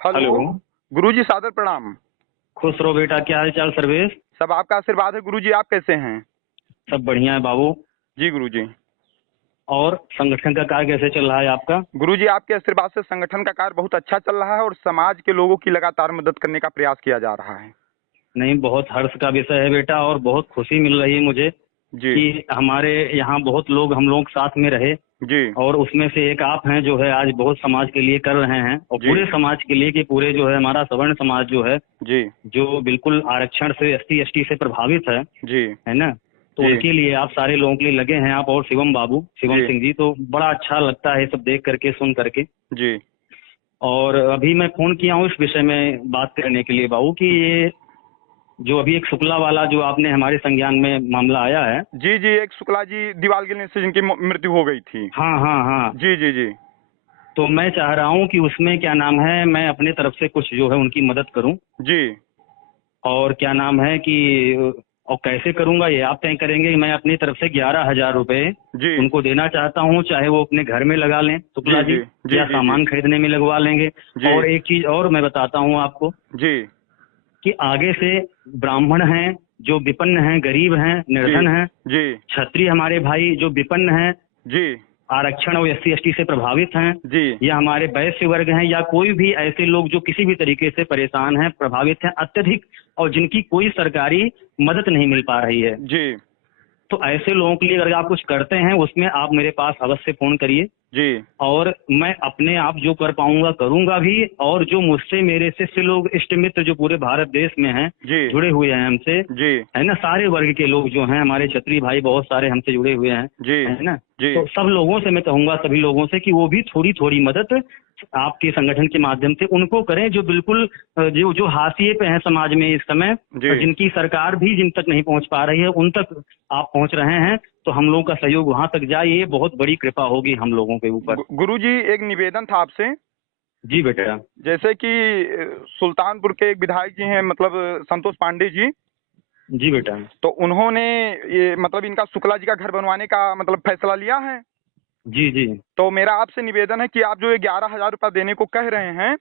Hello. Hello. गुरुजी सादर प्रणाम। खुश रहो बेटा, क्या हाल चाल सर्वेश? सब आपका आशीर्वाद है गुरुजी, आप कैसे हैं? सब बढ़िया है बाबू। जी गुरुजी। और संगठन का कार्य कैसे चल रहा है आपका? गुरुजी आपके आशीर्वाद से संगठन का कार्य बहुत अच्छा चल रहा है और समाज के लोगों की लगातार मदद करने का प्रयास किया जा रहा है। नहीं, बहुत हर्ष का विषय है बेटा, और बहुत खुशी मिल रही है मुझे जी कि हमारे यहाँ बहुत लोग हम लोग साथ में रहे, जी और उसमें से एक आप हैं जो है आज बहुत समाज के लिए कर रहे हैं, और जी पूरे समाज के लिए कि पूरे जो है हमारा सवर्ण समाज जो है, जी जो बिल्कुल आरक्षण से SC ST से प्रभावित जी है ना, तो जी उनके लिए आप सारे लोगों के लिए लगे हैं, आप और शिवम बाबू, शिवम जी सिंह जी, तो बड़ा अच्छा लगता है ये सब देख करके, सुन करके। जी और अभी मैं फोन किया हूँ इस विषय में बात करने के लिए बाबू कि ये जो अभी एक शुक्ला वाला जो आपने हमारे संज्ञान में मामला आया है। जी जी एक शुक्ला जी दीवाल गिरने से जिनकी मृत्यु हो गई थी। हाँ हाँ हाँ। जी जी जी तो मैं चाह रहा हूँ कि उसमें क्या नाम है, मैं अपने तरफ से कुछ जो है उनकी मदद करूँ, जी और क्या नाम है कि और कैसे करूँगा ये आप तय करेंगे। मैं अपनी तरफ से 11,000 रुपए जी उनको देना चाहता हूँ, चाहे वो अपने घर में लगा लें शुक्ला जी जी, जी जी या जी जी सामान खरीदने में लगवा लेंगे। जी और एक चीज और मैं बताता हूँ आपको जी कि आगे से ब्राह्मण हैं, जो विपन्न हैं, गरीब हैं, जी निर्धन हैं, जी क्षत्रिय हमारे भाई जो विपन्न हैं, जी आरक्षण और SC ST से प्रभावित हैं, जी या हमारे वैश्य वर्ग हैं, या कोई भी ऐसे लोग जो किसी भी तरीके से परेशान हैं, प्रभावित हैं अत्यधिक, और जिनकी कोई सरकारी मदद नहीं मिल पा रही है, जी तो ऐसे लोगों के लिए अगर आप कुछ करते हैं उसमें आप मेरे पास अवश्य फोन करिए, जी और मैं अपने आप जो कर पाऊंगा करूंगा भी। और जो मुझसे मेरे शिष्य लोग, इष्ट मित्र जो पूरे भारत देश में हैं, जी जुड़े हुए हैं हमसे, जी है ना, सारे वर्ग के लोग जो हैं, हमारे क्षत्रिय भाई बहुत सारे हमसे जुड़े हुए हैं, जी है ना, जी तो सब लोगों से मैं कहूंगा, सभी लोगों से कि वो भी थोड़ी थोड़ी मदद आपके संगठन के माध्यम से उनको करें, जो बिल्कुल जो जो हाशिए पे हैं समाज में इस समय, जी और जिनकी सरकार भी जिन तक नहीं पहुंच पा रही है, उन तक आप पहुंच रहे हैं, तो हम लोगों का सहयोग वहां तक जाए, ये बहुत बड़ी कृपा होगी हम लोगों के ऊपर। गुरुजी एक निवेदन था आपसे। जी बेटा। जैसे कि सुल्तानपुर के एक विधायक जी हैं, मतलब संतोष पांडे जी। जी बेटा। तो उन्होंने ये मतलब इनका शुक्ला जी का घर बनवाने का मतलब फैसला लिया है। जी जी। तो मेरा आपसे निवेदन है कि आप जो ये 11,000 रुपया देने को कह रहे हैं,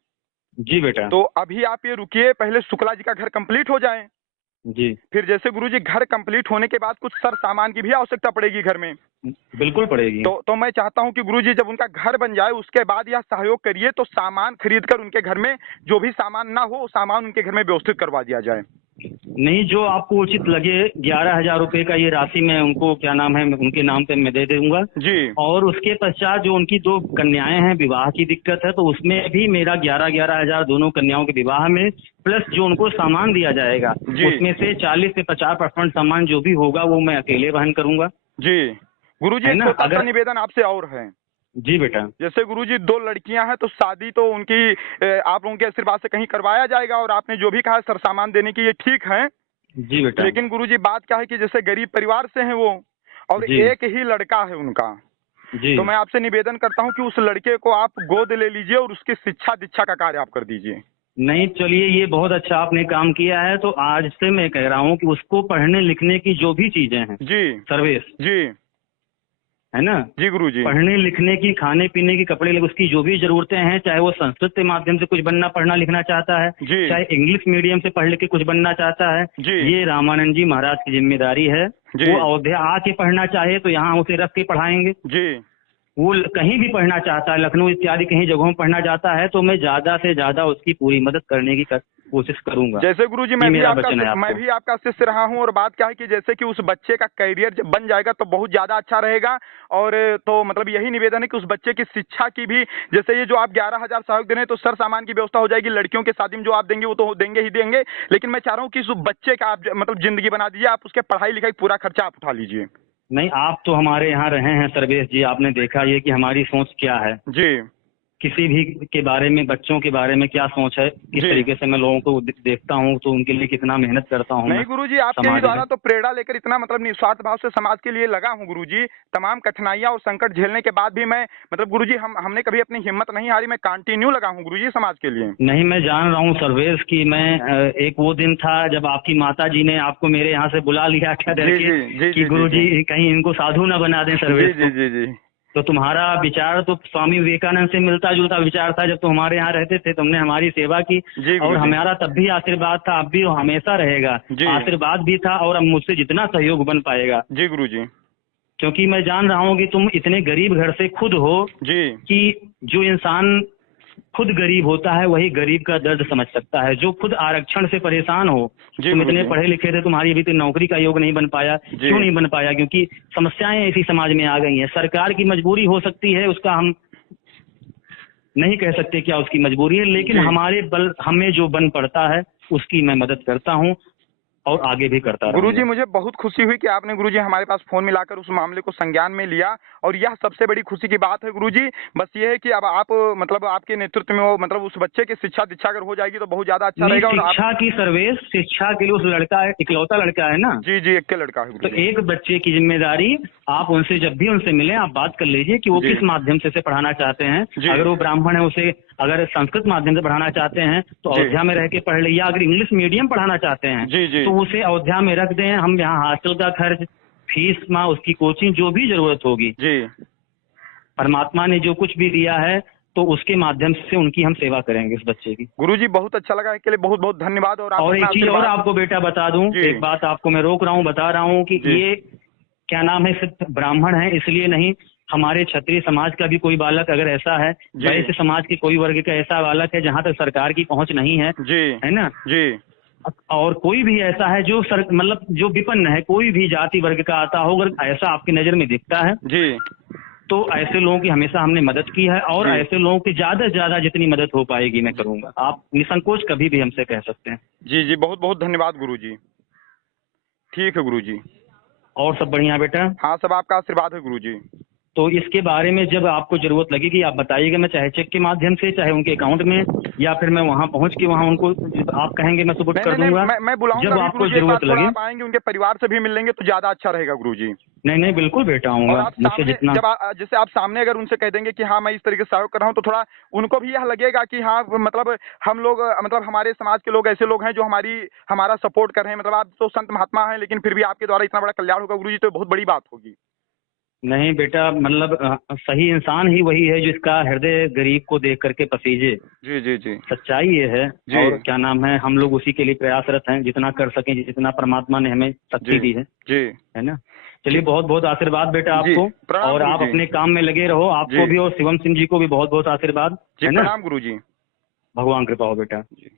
जी बेटा। तो अभी आप ये रुकिए, पहले शुक्ला जी का घर कंप्लीट हो जाए। जी फिर जैसे गुरुजी घर कंप्लीट होने के बाद कुछ सर सामान की भी आवश्यकता पड़ेगी घर में। बिल्कुल पड़ेगी। तो मैं चाहता हूं कि गुरुजी जब उनका घर बन जाए उसके बाद यह सहयोग करिए, तो सामान खरीद कर उनके घर में जो भी सामान ना हो, सामान उनके घर में व्यवस्थित करवा दिया जाए। नहीं, जो आपको उचित लगे, 11,000 रुपए का ये राशि मैं उनको क्या नाम है उनके नाम पे मैं दे दूंगा। जी और उसके पश्चात जो उनकी 2 कन्याएं हैं, विवाह की दिक्कत है, तो उसमें भी मेरा 11,000 दोनों कन्याओं के विवाह में, प्लस जो उनको सामान दिया जाएगा जी उसमें से 40 से 50% सामान जो भी होगा वो मैं अकेले वहन करूंगा, जी गुरुजी है एक ना। छोटा सा अगर निवेदन आपसे और है। जी बेटा। जैसे गुरुजी 2 लड़कियां हैं, तो शादी तो उनकी आप लोगों के आशीर्वाद से कहीं करवाया जाएगा, और आपने जो भी कहा सर सामान देने की ये ठीक है। जी बेटा। लेकिन गुरुजी बात क्या है कि जैसे गरीब परिवार से हैं वो, और जी एक ही लड़का है उनका। जी। तो मैं आपसे निवेदन करता हूं कि उस लड़के को आप गोद ले लीजिए और उसकी शिक्षा दीक्षा का कार्य आप कर दीजिए। नहीं, चलिए ये बहुत अच्छा आपने काम किया है, तो आज से मैं कह रहा हूँ कि उसको पढ़ने लिखने की जो भी चीजें हैं जी सर्वेश, जी है ना, जी गुरुजी पढ़ने लिखने की, खाने पीने की, कपड़े उसकी जो भी जरूरतें हैं, चाहे वो संस्कृत के माध्यम से कुछ बनना पढ़ना लिखना चाहता है, जी चाहे इंग्लिश मीडियम से पढ़ लिख के कुछ बनना चाहता है, जी ये रामानंद जी महाराज की जिम्मेदारी है। जी वो अयोध्या आके पढ़ना चाहे तो यहाँ उसे रख के पढ़ाएंगे। जी वो कहीं भी पढ़ना चाहता है, लखनऊ इत्यादि कहीं जगहों में पढ़ना चाहता है, तो मैं ज्यादा से ज्यादा उसकी पूरी मदद करने की कोशिश करूंगा। जैसे गुरुजी ये मेरा वचन है मैं आपको। भी आपका शिष्य रहा हूं, और बात क्या है कि जैसे कि उस बच्चे का करियर जब बन जाएगा तो बहुत ज्यादा अच्छा रहेगा। और तो मतलब यही निवेदन है कि उस बच्चे की शिक्षा की भी, जैसे ये जो आप 11,000 सहयोग दे रहे हैं, तो सर सामान की व्यवस्था हो जाएगी। लड़कियों की शादी में जो आप देंगे वो तो देंगे ही देंगे, लेकिन मैं चाह रहा हूँ कि उस बच्चे का आप मतलब जिंदगी बना दीजिए, आप उसके पढ़ाई लिखाई पूरा खर्चा आप उठा लीजिए। नहीं, आप तो हमारे यहाँ रहे हैं सर्वेश जी, आपने देखा ये कि हमारी सोच क्या है, जी किसी भी के बारे में, बच्चों के बारे में क्या सोच है, किस जी तरीके से मैं लोगों को देखता हूँ, तो उनके लिए कितना मेहनत करता हूँ मैं नहीं गुरुजी, आपके ही समाज में। द्वारा तो प्रेरणा लेकर इतना मतलब निस्वार्थ भाव से समाज के लिए लगा हूँ गुरुजी। तमाम कठिनाइयाँ और संकट झेलने के बाद भी मैं मतलब गुरुजी हमने कभी अपनी हिम्मत नहीं हारी, मैं कंटिन्यू लगा हूँ गुरुजी समाज के लिए। नहीं, मैं जान रहा हूँ सर्वेश कि मैं एक वो दिन था जब आपकी माता जी ने आपको मेरे यहाँ से बुला लिया था डर जी के जी जी कि जी जी गुरुजी जी कहीं इनको साधु ना बना दें जी सर्वेश जी को। जी जी तो तुम्हारा विचार तो स्वामी विवेकानंद से मिलता जुलता विचार था। जब तुम हमारे यहाँ रहते थे तुमने हमारी सेवा की, जी और गुरुजी। हमारा तब भी आशीर्वाद था, अब भी हमेशा रहेगा। जी। आशीर्वाद भी था, और अब मुझसे जितना सहयोग बन पाएगा, जी गुरुजी। क्योंकि मैं जान रहा हूँ कि तुम इतने गरीब घर से खुद हो जी। कि जो इंसान खुद गरीब होता है वही गरीब का दर्द समझ सकता है। जो खुद आरक्षण से परेशान हो, जी तुम इतने गुरुजी। पढ़े लिखे थे, तुम्हारी अभी तक नौकरी का योग नहीं बन पाया। जी। क्यों नहीं बन पाया? क्योंकि समस्याएं ऐसी समाज में आ गई हैं। सरकार की मजबूरी हो सकती है, उसका हम नहीं कह सकते क्या उसकी मजबूरी है, लेकिन जी। हमें जो बन पड़ता है उसकी मैं मदद करता हूँ और आगे भी करता गुरुजी, रहूंगा। मुझे बहुत खुशी हुई कि आपने गुरुजी हमारे पास फोन मिलाकर उस मामले को संज्ञान में लिया, और यह सबसे बड़ी खुशी की बात है गुरुजी। बस ये है कि अब आप मतलब आपके नेतृत्व में वो मतलब उस बच्चे की शिक्षा दीक्षा अगर हो जाएगी तो बहुत ज्यादा अच्छा नहीं, रहेगा। और आप शिक्षा की सर्वेश, शिक्षा के लिए उस लड़का है, इकलौता लड़का है ना। जी जी, एक के लड़का है तो गुरुजी। एक बच्चे की जिम्मेदारी, आप उनसे जब भी उनसे मिलें आप बात कर लीजिए कि वो जी। किस माध्यम से पढ़ाना चाहते हैं। जी। अगर वो ब्राह्मण है, उसे अगर संस्कृत माध्यम से पढ़ाना चाहते हैं तो जी। अयोध्या में रह के पढ़ ले, या अगर इंग्लिश मीडियम पढ़ाना चाहते हैं जी जी। तो उसे अयोध्या में रख दें। हम यहाँ हॉस्टल का खर्च, फीस, माँ उसकी कोचिंग, जो भी जरूरत होगी, जी। परमात्मा ने जो कुछ भी दिया है तो उसके माध्यम से उनकी हम सेवा करेंगे उस बच्चे की। गुरुजी बहुत अच्छा लगा, इसके लिए बहुत बहुत धन्यवाद। और आप और अपना एक चीज और आशीर्वाद। आपको बेटा बता दूं, जी। एक बात आपको मैं रोक रहा हूँ, बता रहा हूँ कि जी। ये क्या नाम है, सिर्फ ब्राह्मण है इसलिए नहीं, हमारे क्षत्रिय समाज का भी कोई बालक अगर ऐसा है, जी। वैश्य समाज के कोई वर्ग का ऐसा बालक है जहाँ तक सरकार की पहुंच नहीं है, जी। है ना, जी। और कोई भी ऐसा है जो मतलब जो विपन्न है, कोई भी जाति वर्ग का आता हो, अगर ऐसा आपकी नजर में दिखता है जी। तो ऐसे लोगों की हमेशा हमने मदद की है, और जी। ऐसे लोगों की ज्यादा से ज्यादा जितनी मदद हो पाएगी मैं करूंगा। आप निसंकोच कभी भी हमसे कह सकते हैं। जी जी, बहुत बहुत धन्यवाद गुरुजी। ठीक है गुरुजी। और सब बढ़िया बेटा? हाँ, सब आपका आशीर्वाद है गुरुजी। तो इसके बारे में जब आपको जरूरत लगेगी आप बताइएगा, मैं चाहे चेक के माध्यम से, चाहे उनके अकाउंट में, या फिर मैं वहां पहुंच के वहां उनको आप कहेंगे मैं सपोर्ट नहीं कर नहीं दूंगा। नहीं, मैं बुलाऊंगा जब भी आपको गुरुजी, एक बार जरूरत थोड़ा लगे। आप आएंगे, उनके परिवार से भी मिल लेंगे तो ज्यादा अच्छा रहेगा गुरुजी। नहीं नहीं, बिल्कुल बेटा और आऊंगा, आप मुझसे सामने जितना। जब जैसे आप सामने अगर उनसे कह देंगे कि हाँ मैं इस तरीके से सहयोग कर रहा हूँ, तो थोड़ा उनको भी यह लगेगा कि हाँ मतलब हम लोग मतलब हमारे समाज के लोग ऐसे लोग हैं जो हमारा सपोर्ट कर रहे हैं। मतलब आप तो संत महात्मा हैं, लेकिन फिर भी आपके द्वारा इतना बड़ा कल्याण होगा गुरुजी, तो बहुत बड़ी बात होगी। नहीं बेटा, मतलब सही इंसान ही वही है जिसका हृदय गरीब को देख करके पसीजे। जी जी जी। सच्चाई ये है। जी। और क्या नाम है, हम लोग उसी के लिए प्रयासरत हैं, जितना कर सकें, जितना परमात्मा ने हमें शक्ति जी दी है जी। है ना। चलिए, बहुत बहुत आशीर्वाद बेटा जी, आपको, प्रणाम और आप गुरुजी। अपने काम में लगे रहो, आपको जी भी और शिवम सिंह जी को भी बहुत बहुत आशीर्वाद, जी, है ना। प्रणाम गुरुजी। भगवान कृपा हो बेटा। जी।